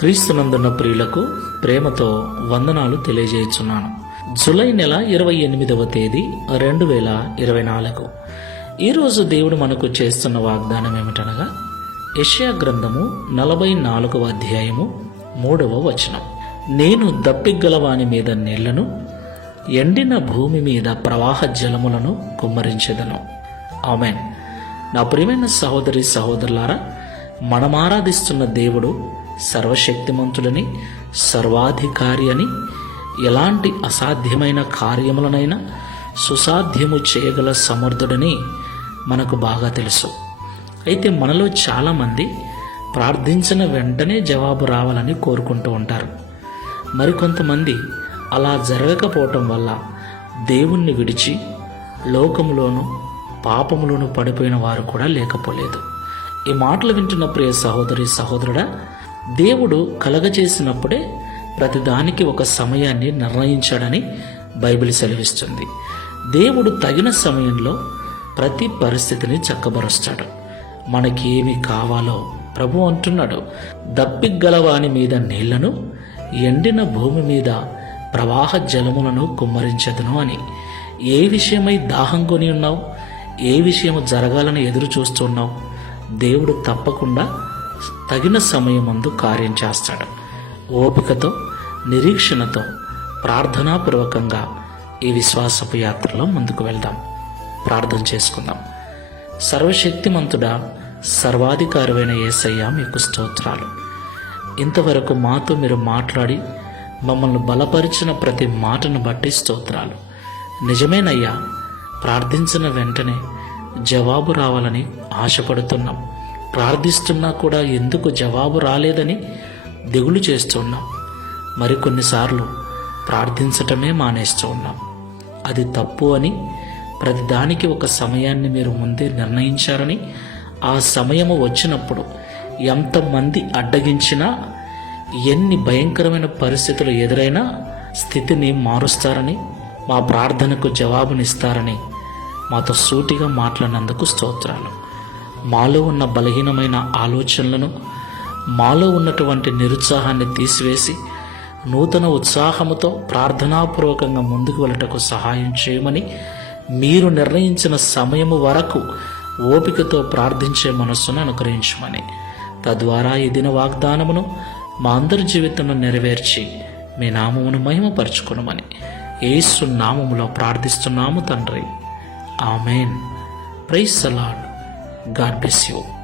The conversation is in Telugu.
క్రీస్తునందున్న ప్రియులకు ప్రేమతో వందనాలు తెలియజేయుచున్నాను. జూలై నెల ఇరవై ఎనిమిదవ తేదీ రెండు వేల ఇరవై నాలుగు. ఈరోజు దేవుడు మనకు చేస్తున్న వాగ్దానం ఏమిటనగా యష్యా గ్రంథము నలభై నాలుగవ అధ్యాయము మూడవ వచనం. నేను దప్పిగ్గలవాని మీద నీళ్ళను ఎండిన భూమి మీద ప్రవాహ జలములను కుమ్మరించెదను. ఆమెన్. నా ప్రియమైన సహోదరి సహోదరులారా మనం ఆరాధిస్తున్న దేవుడు సర్వశక్తిమంతుడని సర్వాధికారి అని ఎలాంటి అసాధ్యమైన కార్యములనైనా సుసాధ్యము చేయగల సమర్థుడని మనకు బాగా తెలుసు. అయితే మనలో చాలామంది ప్రార్థించిన వెంటనే జవాబు రావాలని కోరుకుంటూ ఉంటారు. మరికొంతమంది అలా జరగకపోవటం వల్ల దేవుణ్ణి విడిచి లోకములోను పాపములోను పడిపోయిన వారు కూడా లేకపోలేదు. ఈ మాటలు వింటున్న ప్రియ సహోదరి సహోదరుడా దేవుడు కలగజేసినప్పుడే ప్రతిదానికి ఒక సమయాన్ని నిర్ణయించాడని బైబిల్ సెలవిస్తుంది. దేవుడు తగిన సమయంలో ప్రతి పరిస్థితిని చక్కబరుస్తాడు. మనకి ఏమి కావాలో ప్రభు అంటున్నాడు. దప్పిగ్గలవాని మీద నీళ్ళను ఎండిన భూమి మీద ప్రవాహ జలములను కుమ్మరించదును అని. ఏ విషయమై దాహం కొని ఉన్నావు? ఏ విషయము జరగాలని ఎదురు చూస్తున్నావు? దేవుడు తప్పకుండా తగిన సమయమందు కార్యం చేస్తాడు. ఓపికతో నిరీక్షణతో ప్రార్థనాపూర్వకంగా ఈ విశ్వాసపు యాత్రలో ముందుకు వెళ్దాం. ప్రార్థన చేసుకుందాం. సర్వశక్తిమంతుడా సర్వాధికారమైన ఏసయ్య మీకు స్తోత్రాలు. ఇంతవరకు మాతో మీరు మాట్లాడి మమ్మల్ని బలపరిచిన ప్రతి మాటను బట్టి స్తోత్రాలు. నిజమేనయ్యా ప్రార్థించిన వెంటనే జవాబు రావాలని ఆశపడుతున్నాం. ప్రార్థిస్తున్నా కూడా ఎందుకు జవాబు రాలేదని దిగులు చేస్తున్నాం మరికొన్నిసార్లు ప్రార్థించటమే మానేస్తూ ఉన్నాం. అది తప్పు అని ప్రతిదానికి ఒక సమయాన్ని మీరు ముందే నిర్ణయించారని ఆ సమయము వచ్చినప్పుడు ఎంతమంది అడ్డగించినా ఎన్ని భయంకరమైన పరిస్థితులు ఎదురైనా స్థితిని మారుస్తారని మా ప్రార్థనకు జవాబునిస్తారని మాతో సూటిగా మాట్లాడినందుకు స్తోత్రాలు. మాలో ఉన్న బలహీనమైన ఆలోచనలను మాలో ఉన్నటువంటి నిరుత్సాహాన్ని తీసివేసి నూతన ఉత్సాహముతో ప్రార్థనాపూర్వకంగా ముందుకు వెళ్ళటకు సహాయం చేయమని మీరు నిర్ణయించిన సమయము వరకు ఓపికతో ప్రార్థించే మనస్సును అనుగ్రహించమని. తద్వారా ఈ దిన వాగ్దానమును మా అందరి జీవితంలో నెరవేర్చి మీ నామమును మహిమపరచుకునమని ఏసు నామములో ప్రార్థిస్తున్నాము తండ్రి. Amen. Praise the Lord God bless you.